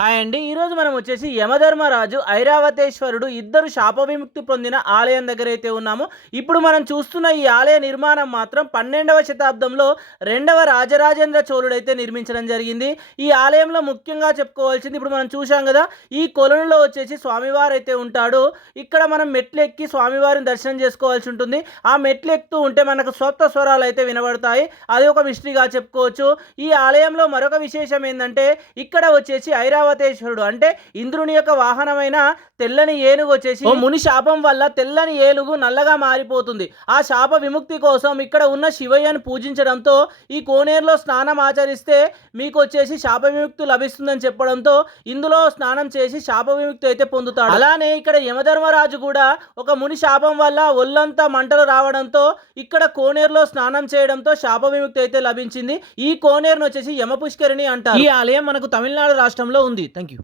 Hi అండి. ఈరోజు మనం వచ్చేసి యమధర్మరాజు ఐరావతేశ్వరుడు ఇద్దరు శాప విముక్తి పొందిన ఆలయం దగ్గర అయితే ఉన్నాము. ఇప్పుడు మనం చూస్తున్న ఈ ఆలయ నిర్మాణం మాత్రం పన్నెండవ శతాబ్దంలో రెండవ రాజరాజేంద్ర చోళుడైతే నిర్మించడం జరిగింది. ఈ ఆలయంలో ముఖ్యంగా చెప్పుకోవాల్సింది ఇప్పుడు మనం చూసాం కదా ఈ కొలనులో వచ్చేసి స్వామివారు అయితే ఉంటాడు. ఇక్కడ మనం మెట్లు ఎక్కి స్వామివారిని దర్శనం చేసుకోవాల్సి ఉంటుంది. ఆ మెట్లు ఎక్కుతూ ఉంటే మనకు స్వప్త స్వరాలు అయితే వినబడతాయి. అది ఒక మిస్టరీగా చెప్పుకోవచ్చు. ఈ ఆలయంలో మరొక విశేషం ఏంటంటే ఇక్కడ వచ్చేసి ఐరావతేశ్వరుడు అంటే ఇంద్రుని యొక్క వాహనమైన తెల్లని ఏనుగు వచ్చేసి ముని శాపం వల్ల తెల్లని ఏనుగు నల్లగా మారిపోతుంది. ఆ శాప విముక్తి కోసం ఇక్కడ ఉన్న శివయ్యను పూజించడంతో ఈ కోనేరులో స్నానం ఆచరిస్తే మీకు వచ్చేసి శాప విముక్తి లభిస్తుందని చెప్పడంతో ఇందులో స్నానం చేసి శాప విముక్తి అయితే పొందుతాడు. అలానే ఇక్కడ యమధర్మరాజు కూడా ఒక ముని శాపం వల్ల ఒళ్ళంతా మంటలు రావడంతో ఇక్కడ కోనేరులో స్నానం చేయడంతో శాప విముక్తి అయితే లభించింది. ఈ కోనేరును వచ్చేసి యమ పుష్కరిణి అంటారు. ఈ ఆలయం మనకు తమిళనాడు రాష్ట్రంలో ఉంది. Thank you.